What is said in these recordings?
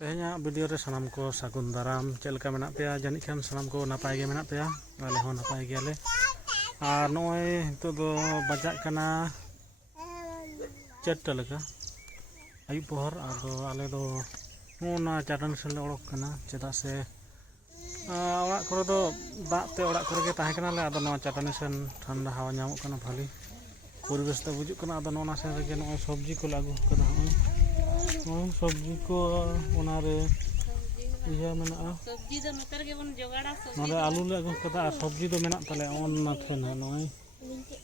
तेहना वीडियो रे सानाम को सागुन दाराम चलका मेना पेया जानिक खान सानाम को नापाय गे मेना पेया आले हो नापाय गेले और नय तो दो बजाक कना 4टा लेका आयु पहर आदो आले दो नोना चाटन से ले ओडक कना चेदा से ओड़ा करे दो दाग ते ओड़ा करे गे ताहे कना ले आदो नोआ चाटनी सेन ठंडा हवा नामक कना भाली परिवेश ते बुजुक कना आदो नोना सेन रे नय सब्जी को लागू कना सब्जी को ओनारे इया मेना सब्जी दो नतर के बन जोगाड़ा सब्जी आलू ले आगु कदा सब्जी दो मेना तले ओना ठेन नय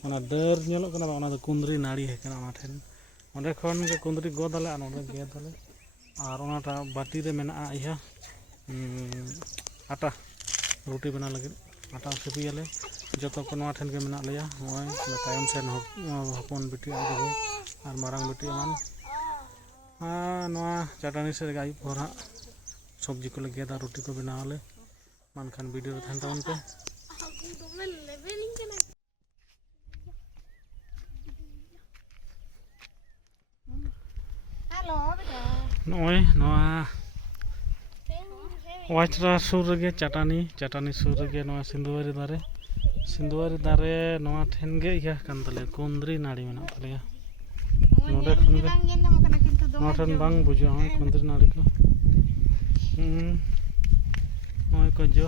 ओना डर नेलो कना ओना दो कुंदरी नाड़ी हे कना ओना ठेन ओंडे खन के कुंदरी गोदाले और ओंडे गेदाले और ओनाटा बाटी रे मेना इया आटा रोटी बना लगे आटा सिपियाले जतो को नोआ ठेन के मेना लेया नय तायम सेन हपन बेटी आगु और मारांग बेटी मान नोआ चाटनी से गाय पर सब्जी को गेदा रोटी को बनावले मानखान वीडियो थान तावन पे नय नोआ वाचरा सुर रे चाटनी सुर रे नोआ सिंधुवारी दारे नोआ ठेन गे इया कान तले कुंदरी नाड़ी मेना तले नोडे खन गे नोठन बांग बुझो हय कुंदरी नाड़ी को हय को जो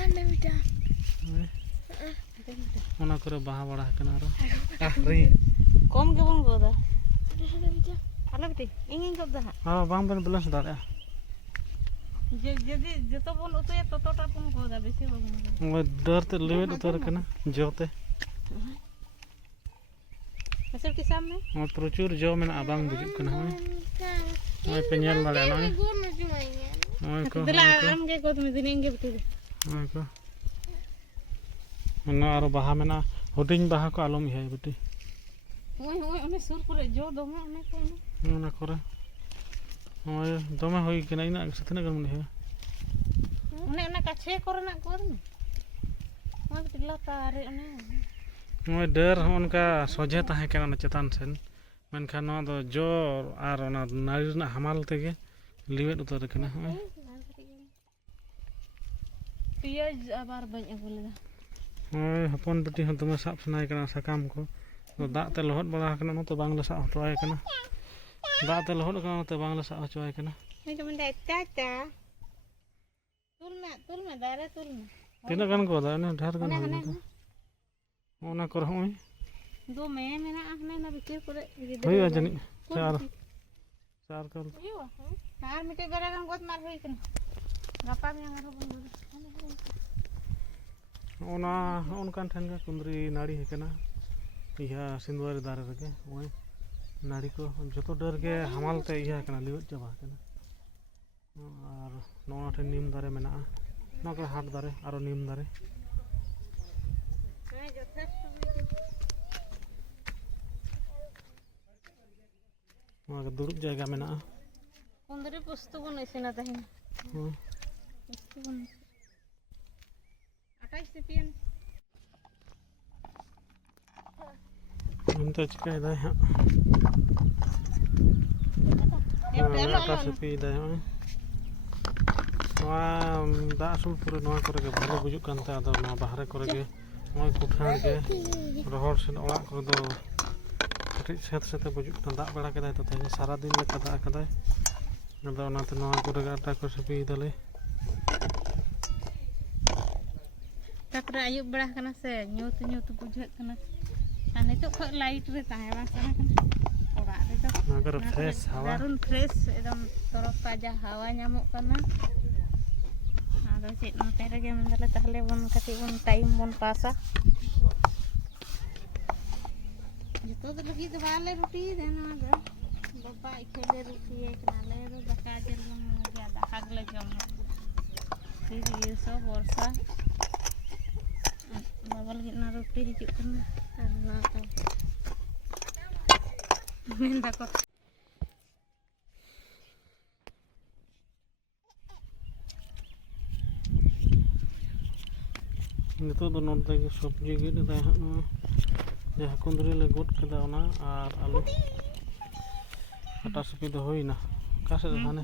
आने बेटा ओना करे बाहा बड़ा कना रो रे कम के बन गोदा आले बेटी इंगिं गोदा हां बांग बन बैलेंस दादा जदी जतो बन उतय ततोटा बन गोदा बेसी बन डर ते लिमिट उतर कना जोते असर के सामने प्रचुर जो में आबांग बुजुक कना हय पेनल लगा ना को दिला आम के गोद में दिनेंगे बेटी को ना और बाहा में ना हुडिंग बाहा को आलम है बेटी ओय ओने सुर करे जो दोमे ओने को ओना करे ओय दोमे होई केना इना सतने गन है ओने काछे करे ना को में ओय तिला तारे ओने नय डर उनका सोझे ताहे कना चेतान सेन मेनखान नो दो जोर और ओना नारी ना हमाल तेगे लिवेट उतर कना पियाज आबार बन अगु लेदा ओय हपन बेटी ह तुम साप सनाय कना सकाम को तो दाग ते लहट बड़ा कना न तो बांगला सा हटवाय कना दाग ते लहट कना तो बांगला सा हचवाय कना नै तो मंडा ताता तुल में दारे तुल में तीना गन को दा ने ढेर गन ओना कर होय दो में मेना आखने ना बिकिर करे होय जनी चार कर हार मिटे बेरा गन गोत मार होई कना गपा में आरो बन ओना ओनकान ठन के कुंदरी नाड़ी है कना इहा सिंधुवारी दारे रगे ओय नाड़ी को जतो डर के हमाल ते इहा कना लिवट चाबा कना और नोना ठन नीम दारे मेना ना को हाट दारे आरो नीम दारे वहाँ दुरुप जायगा में ना कुंदरी पुस्तु बन इसिना तहिन पुस्तु बन आटा सिपियन हम तो चिकाय दा है आटा सिपी दा है नोआ दा सुल पूरे नोआ करे के भालो बुजुक कानते आदो नोआ बाहरे करे के नोय कुठार के रोहर से ओड़ा करे दो सेत सेते बुजुक दाग बड़ा कदा तो तेज सारा दिन ले कदा कदा नदा ओनाते नोआ करे आटा को सिपी दले तापरे आयुब बड़ा कना से न्यूत न्यूत बुझाक कना आ नितो ख लाइट रे ताहे बा कना ओड़ा रे तो अगर फ्रेश हवा दारुन फ्रेश एकदम तरफ ताजा हवा नामक कना आदो चेत नते रे मंदले ताहले बन कति बन टाइम बन पासा जतो तो लगी तो वाले रोटी देना दो बाबा इखेले रोटी एक नाले रो दका जल बन गया दाखगले जम फिर ये सब वर्षा बाबा लगी ना रोटी हिजुक कना और ना मेंदा को नितो दो नोटे के सब्जी गे दा जहाँ कुंदरी ले गोट कदा और आलू आटा सिपी दो होइना का से हाने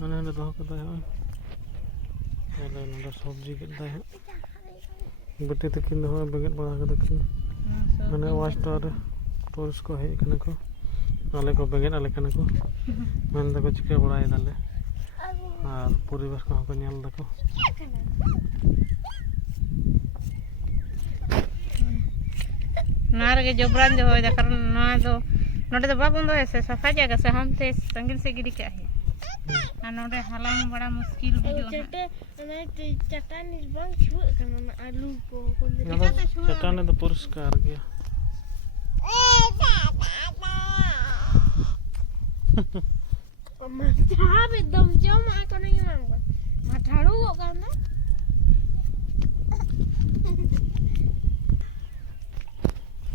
हाने दोह कदा है बोले नंदा सब्जी कदा है बेटे तकिन दो बेगेट बड़ा कदा किन माने वाच टोरिस्ट को हे कने को आले को बेगेट आले कने को मन दको चिके बड़ाय दाले और परिवेश को को नेल दको नार के जबरान जो हो जा कारण ना तो नोडे तो बाबू दो ऐसे सफा जगह से हम ते संगिल से गिरी का है ना नोडे हालांग बड़ा मुश्किल बुझो चटे ना चटानी बंग छुए करना आलू को चटाने तो पुरस्कार गया मठा एकदम जम आ को नहीं मांगो मठाड़ू हो करना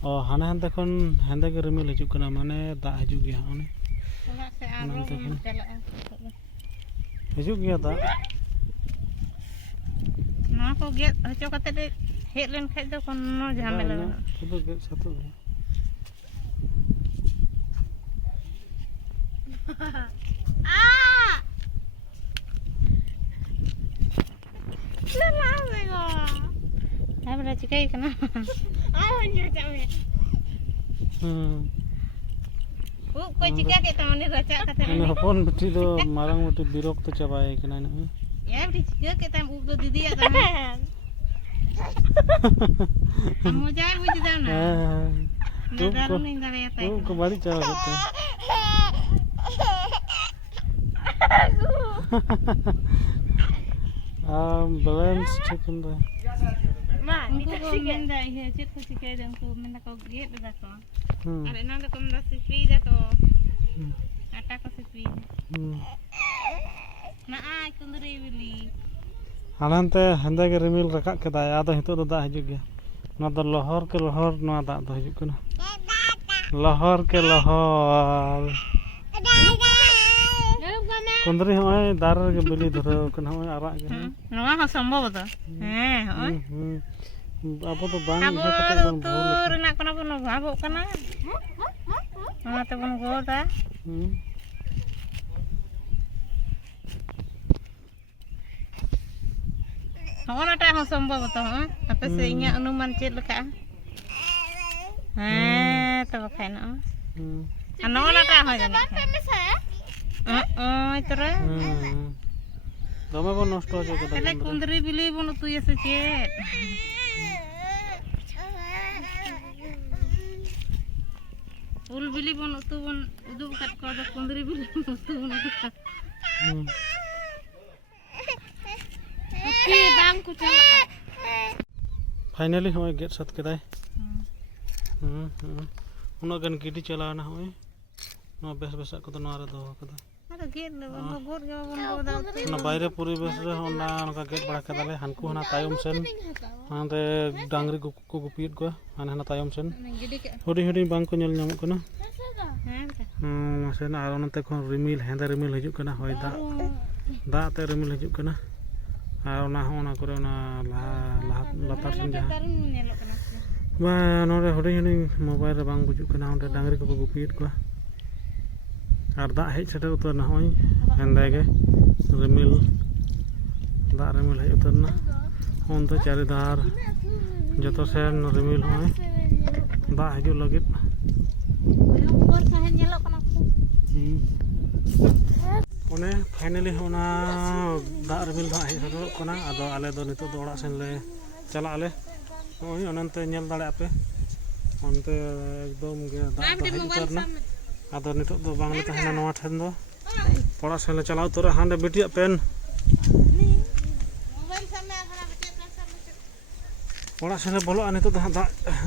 और हाने हाने खन हेंदे के रिमिल हिजुक कना माने दा हिजुक गया ओने थोड़ा से आरो चला हिजुक गया दा ना को गेट हचो कते दे हेट लेन खाइ दो कोनो झमेला तो गेट सतो आ चला देगो है बड़ा चिकाई कना आ हो जामे कोई चिका के तमने रचा कते ने हपन बेटी दो मारंग बेटी बिरक्त चबाय कना ने या बड़ी चिका के तम उब दो दीदी आ तम हम जाए बुझ जाओ ना तू दारू नहीं दावे आता तू को बड़ी चला करते बैलेंस ठीक है मा उनको को मेंदा है चेक को चिकाई दम को मेंदा को गेट दा को अरे ना तो कम दा से पी दा को आटा को से पी ना आ कुंदरी बिली हानते हंदे के रिमिल रका केदा आदो हितो दो दा हिजुक गया ना तो लहर के लहर ना दा दो हिजुक कना लहर के लहर कुंदरी होय दार के बिली धरो कना होय आरा के नवा हो संभव तो हैं होय अब तो बांग अब कते बन तो रना कोना बन भाबो कना ना तो बन गोदा होना टा हो संभव तो हां आपे से इया अनुमान चेक लका हैं तो बखाना नवा टा हो जाना इतरे दमे को नष्ट हो जाए तले कुंदरी बिली बन तू ये से चेक फूल बिली बन तू बन उदु कट को द कुंदरी बिली बन तू बन ओके बांग को चला फाइनली होय गेट सत केदाय उना गन गिडी चलाना होय ना बेस बेस को तो ना रे दो कदा अरे गेट न गोर के बन गोदा ना बाहरे परिवेश रे होना उनका गेट बड़ा केदाले हानकु हना तायम सेन हानते डांगरी को गुपीट को हाना तायम सेन गिडी के हुडी हुडी बांग को नेल नामो कना हैं मासेन आर ओनते खन रिमिल हेंदा रिमिल हिजुक कना होय दा ते रिमिल हिजुक कना और ना करे लातार सेन जहाँ बा नोरे हुडी हुडी मोबाइल रे बांग बुजुक कना ओंडे डांगरी को गुपीट को और दा हेज सेटर उतर ना होय हेंदे गे रिमिल दा रिमिल हेज उतर ना ओंते चारिदार जतो सेन रिमिल होय दा हिजु लगित ऊपर से नेलो कना ओने फाइनली होना दा रिमिल दा हेज सेटर कना आदो आले दो नितो दो ओड़ा सेन ले चला आले ओय अनंत नेल दाड़े आपे ओनते एकदम गे दा हेज उतर ना आदो नितो दो बांग ले तहना नवा ठन दो ओड़ा सेन ले चलाव तोरे हांडे बेटिया पेन मोबाइल सामने आखरा बच्चे पेन सामने ओड़ा सेन ले बोलो नितो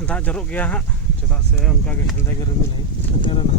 दा जरो गया हा चदा से उनका गे हेंदे गे रिमिल हेज सेटर ना